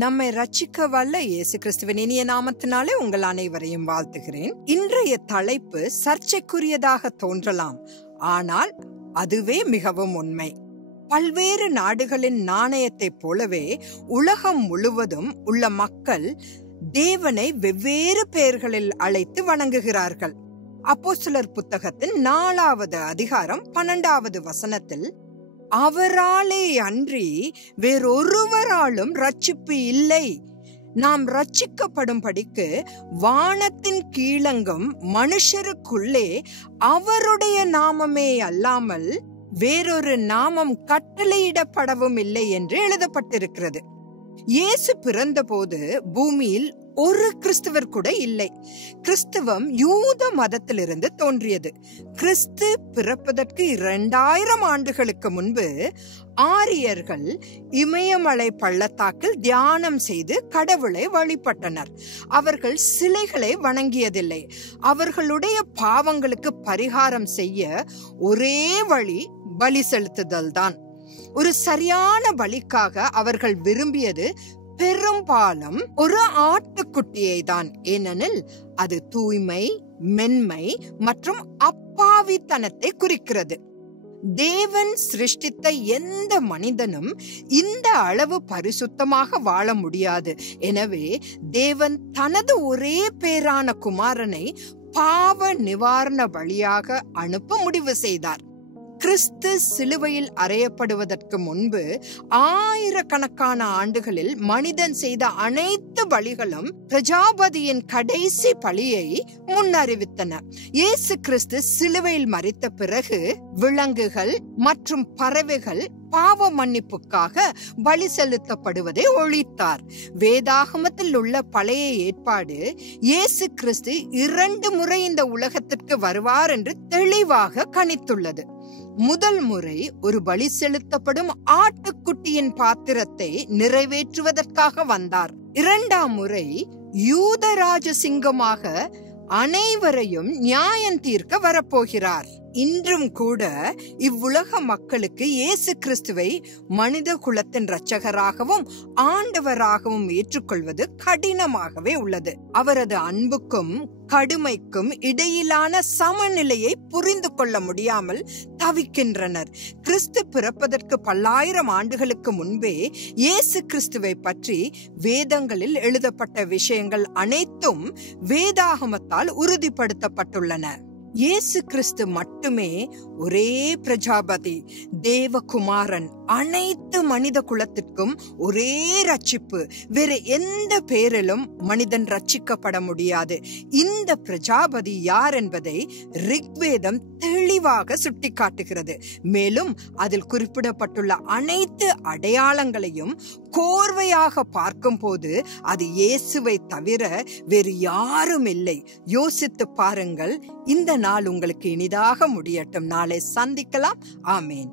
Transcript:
நம்மை ரட்சிக்க வல்ல இயேசு கிறிஸ்துவின் இனிய நாமத்தினாலே உங்கள் அனைவரையும் வாழ்த்துகிறேன். இன்றைய தலைப்பு சர்ச்சைக்குரியதாக தோன்றலாம், ஆனால் அதுவே மிகவும் உண்மை. பல்வேறு நாடுகளின் நாணயத்தைப் போலவே உலகம் முழுவதும் உள்ள மக்கள் தேவனை வெவ்வேறு பெயர்களில் அழைத்து வணங்குகிறார்கள். அப்போஸ்தலர் புத்தகத்தின் 4வது அதிகாரம் 12வது வசனத்தில், அவராலே அன்றி வேறொருவராலும் ரட்சிப்பு இல்லை, நாம் ரட்சிக்கப்படும்படிக்கு வானத்தின் கீழங்கும் மனுஷருக்குள்ளே அவருடைய நாமமே அல்லாமல் வேறொரு நாமம் கட்டளையிடப்படவும் இல்லை என்று எழுதப்பட்டிருக்கிறது. இயேசு பிறந்தபோது பூமியில் ஒரு கிறிஸ்தவர் கூட இல்லை. கிறிஸ்தவம் யூத மதத்திலிருந்து தோன்றியது. கிறிஸ்து பிறப்பதற்கு 2000 ஆண்டுகளுக்கு முன்பு ஆரியர்கள் இமயமலை பள்ளத்தாக்கில் தியானம் செய்து கடவுளை வழிபட்டனர். அவர்கள் சிலைகளை வணங்கியதில்லை. அவர்களுடைய பாவங்களுக்கு பரிகாரம் செய்ய ஒரே வழி பலி செலுத்துதல் தான். ஒரு சரியான பலிக்காக அவர்கள் விரும்பியது பெரும்பாலும் ஒரு ஆட்டுக்குட்டியை தான். ஏனெனில் அது தூய்மை, மென்மை மற்றும் அப்பாவித்தனத்தை குறிக்கிறது. தேவன் சிருஷ்டித்த எந்த மனிதனும் இந்த அளவு பரிசுத்தமாக வாழ முடியாது. எனவே தேவன் தனது ஒரே பேரான குமாரனை பாவ நிவாரண பலியாக அனுப்ப முடிவு செய்தார். கிறிஸ்து சிலுவையில் அறையப்படுவதற்கு முன்பு ஆயிரக்கணக்கான ஆண்டுகளில் மனிதன் செய்த அனைத்து பலிகளும் பிரஜாபதியின் கடைசி பலியை முன்னறிவித்தன. இயேசு கிறிஸ்து சிலுவையில் மரித்த பிறகு விலங்குகள் மற்றும் பறவைகள் பாவ மன்னிப்புக்காக பலி செலுத்தப்படுவதை ஒழித்தார். வேதாகமத்தில் உள்ள பழைய ஏற்பாடு இயேசு கிறிஸ்து 2 முறை இந்த உலகத்திற்கு வருவார் என்று தெளிவாக கணித்துள்ளது. முதல் முறை ஒரு பலி செலுத்தப்படும் ஆட்டுக்குட்டியின் பாத்திரத்தை நிறைவேற்றுவதற்காக வந்தார். 2ஆம் முறை யூதராஜ சிங்கமாக அனைவரையும் நியாயம் தீர்க்க வரப்போகிறார். இன்றும் கூட இவ்வுலக மக்களுக்கு இயேசு கிறிஸ்துவை மனித குலத்தின் இரட்சகராகவும் ஆண்டவராகவும் ஏற்றுக்கொள்வது கடினமாகவே உள்ளது. அவரது அன்புக்கும் கடுமைக்கும் இடையிலான சமநிலையை புரிந்து கொள்ள முடியாமல் தவிக்கின்றனர். கிறிஸ்து பிறப்பதற்கு பல்லாயிரம் ஆண்டுகளுக்கு முன்பே இயேசு கிறிஸ்துவை பற்றி வேதங்களில் எழுதப்பட்ட விஷயங்கள் அனைத்தும் வேதாகமத்தால் உறுதிப்படுத்தப்பட்டுள்ளன. இயேசு கிறிஸ்து மட்டுமே ஒரே பிரஜாபதி, தேவகுமாரன், அனைத்து மனித குலத்திற்கும் ஒரே ரட்சிப்பு. வேற எந்த பேரிலும் மனிதன் ரட்சிக்கப்பட முடியாது. இந்த பிரஜாபதி யார் என்பதை ரிக்வேதம் தெளிவாக சுட்டிக்காட்டுகிறது. மேலும் அதில் குறிப்பிடப்பட்டுள்ள அனைத்து அடையாளங்களையும் கோர்வையாக பார்க்கும் போது அது இயேசுவை தவிர வேறு யாரும் இல்லை. யோசித்து பாருங்கள். இந்த நாள் உங்களுக்கு இனிதாக முடியட்டும். நாளை சந்திக்கலாம். ஆமேன்.